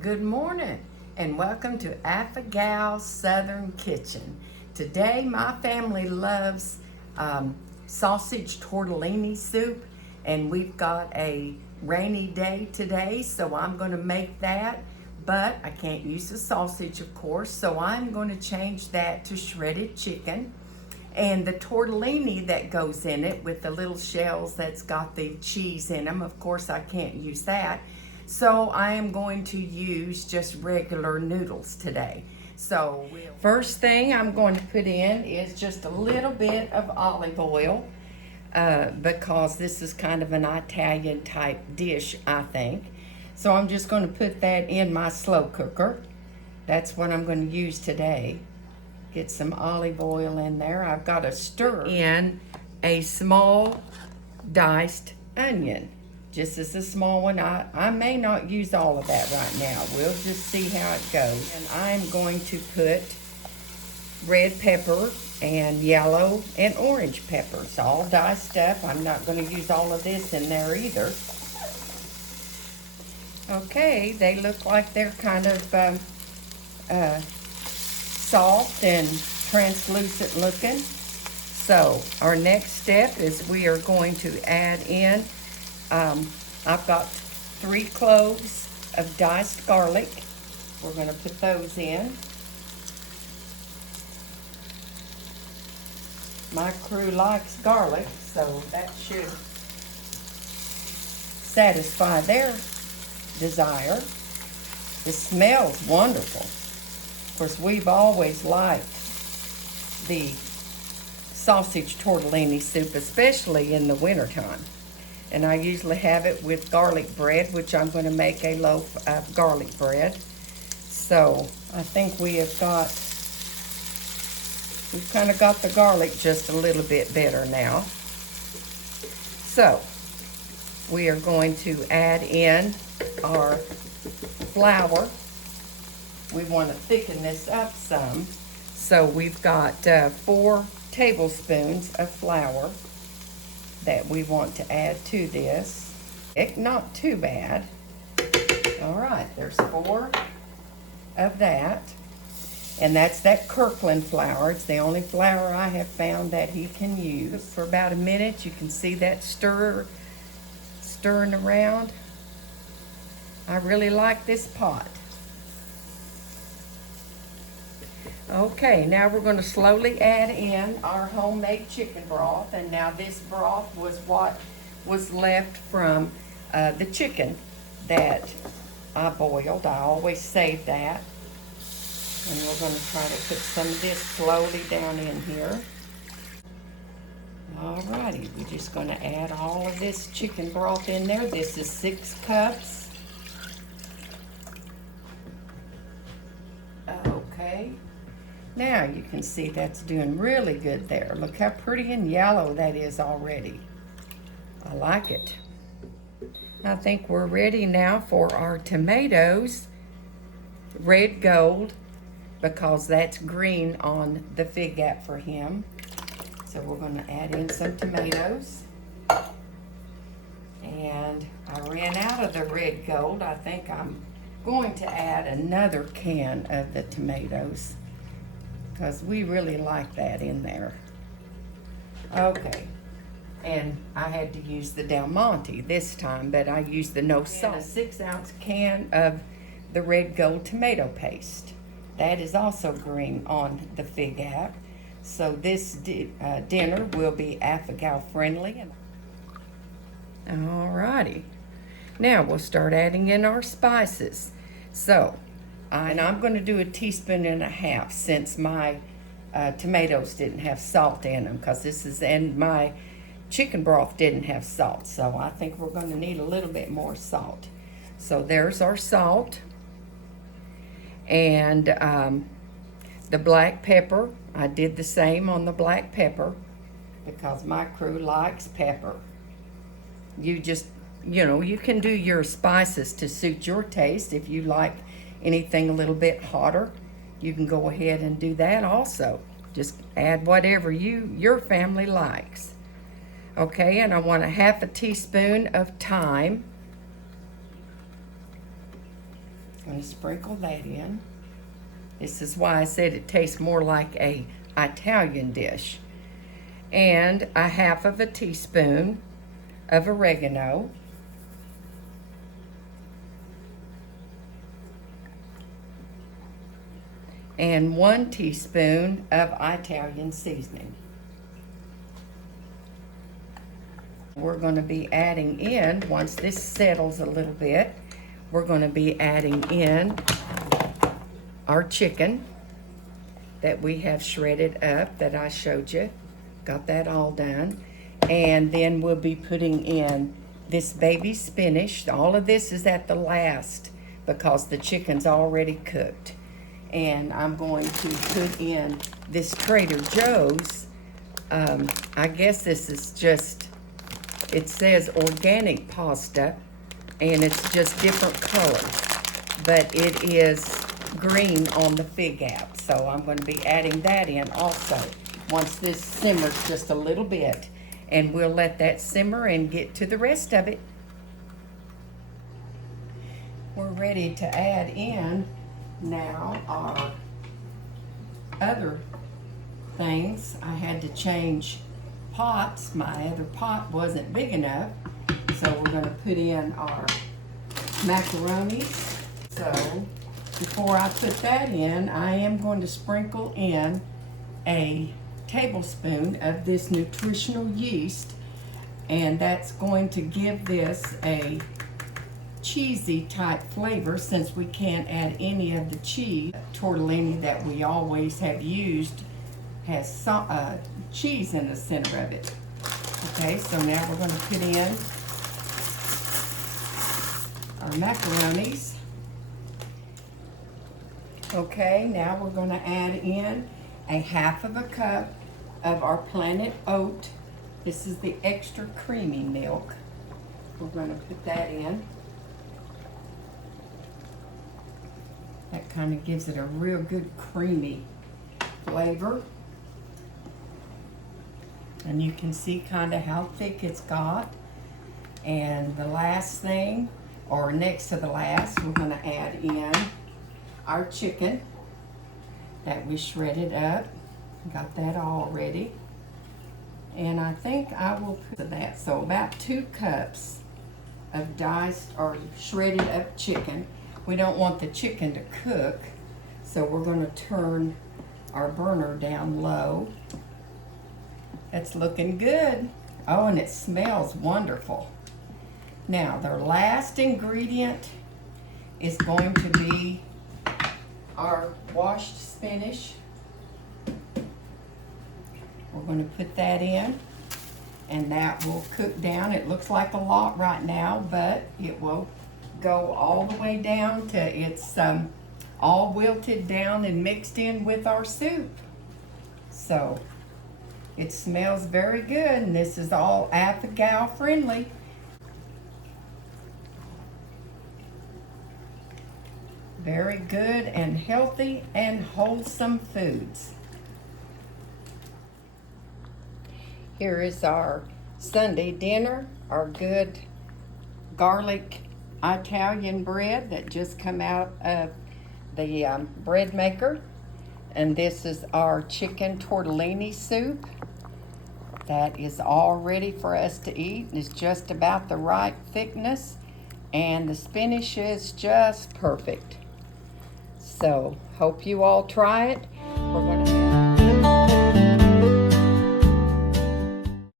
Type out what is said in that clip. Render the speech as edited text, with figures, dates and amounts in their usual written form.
Good morning and welcome to Affigal's Southern Kitchen. Today my family loves sausage tortellini soup, and we've got a rainy day today, so I'm going to make that, but I can't use the sausage of course, so I'm going to change that to shredded chicken. And the tortellini that goes in it with the little shells that's got the cheese in them, of course I can't use that. So I am going to use just regular noodles today. So first thing I'm going to put in is just a little bit of olive oil because this is kind of an Italian type dish, I think. So I'm just going to put that in my slow cooker. That's what I'm going to use today. Get some olive oil in there. I've got to stir in a small diced onion. Just as a small one. I may not use all of that right now. We'll just see how it goes. And I'm going to put red pepper and yellow and orange peppers, all diced up. I'm not going to use all of this in there either. Okay, they look like they're kind of soft and translucent looking. So our next step is we are going to add in I've got 3 cloves of diced garlic. We're going to put those in. My crew likes garlic, so that should satisfy their desire. It smells wonderful. Of course, we've always liked the sausage tortellini soup, especially in the wintertime. And I usually have it with garlic bread, which I'm going to make a loaf of garlic bread. So I think we've kind of got the garlic just a little bit better now. So we are going to add in our flour. We want to thicken this up some. So we've got 4 tablespoons of flour that we want to add to this. Not too bad. All right, there's 4 of that. And that's that Kirkland flour. It's the only flour I have found that he can use. For about a minute, you can see that stirring around. I really like this pot. Okay, now we're going to slowly add in our homemade chicken broth. And now this broth was what was left from the chicken that I boiled. I always save that. And we're going to try to put some of this slowly down in here. Alrighty, we're just going to add all of this chicken broth in there. This is 6 cups. Okay. Now you can see that's doing really good there. Look how pretty and yellow that is already. I like it. I think we're ready now for our tomatoes. Red gold, because that's green on the fig gap for him. So we're going to add in some tomatoes. And I ran out of the red gold. I think I'm going to add another can of the tomatoes, because we really like that in there. Okay, and I had to use the Del Monte this time, but I used the no salt. And a 6-ounce can of the red gold tomato paste. That is also green on the fig app. So this dinner will be Affigal friendly. Alrighty, now we'll start adding in our spices. So, and I'm going to do 1.5 teaspoons since my tomatoes didn't have salt in them, and my chicken broth didn't have salt. So I think we're going to need a little bit more salt. So there's our salt. And the black pepper, I did the same on the black pepper because my crew likes pepper. You can do your spices to suit your taste. If you like anything a little bit hotter, you can go ahead and do that also. Just add whatever your family likes. Okay, and I want 1/2 teaspoon of thyme. I'm going to sprinkle that in. This is why I said it tastes more like a Italian dish. And a half of a teaspoon of oregano. And 1 teaspoon of Italian seasoning. We're going to be adding in, once this settles a little bit, we're going to be adding in our chicken that we have shredded up that I showed you. Got that all done. And then we'll be putting in this baby spinach. All of this is at the last because the chicken's already cooked. And I'm going to put in this Trader Joe's. I guess this is just, it says organic pasta, and it's just different colors. But it is green on the fig app, so I'm going to be adding that in also once this simmers just a little bit. And we'll let that simmer and get to the rest of it. We're ready to add in now our other things. I had to change pots. My other pot wasn't big enough, so we're going to put in our macaroni. So before I put that in, I am going to sprinkle in a tablespoon of this nutritional yeast, and that's going to give this a cheesy type flavor since we can't add any of the cheese. Tortellini that we always have used has cheese in the center of it. Okay, so now we're going to put in our macaronis. Okay, now we're going to add in a half of a cup of our Planet Oat. This is the extra creamy milk. We're going to put that in. That kind of gives it a real good creamy flavor. And you can see kind of how thick it's got. And the last thing, or next to the last, we're going to add in our chicken that we shredded up. Got that all ready. And I think I will put that. So about 2 cups of diced or shredded up chicken. We don't want the chicken to cook, so we're going to turn our burner down low. It's looking good. Oh, and it smells wonderful. Now, the last ingredient is going to be our washed spinach. We're going to put that in, and that will cook down. It looks like a lot right now, but it will go all the way down to it's all wilted down and mixed in with our soup. So it smells very good, and this is all Abigail friendly. Very good and healthy and wholesome foods. Here is our Sunday dinner, our good garlic Italian bread that just come out of the bread maker. And this is our chicken tortellini soup that is all ready for us to eat. It's just about the right thickness, and the spinach is just perfect. So hope you all try it.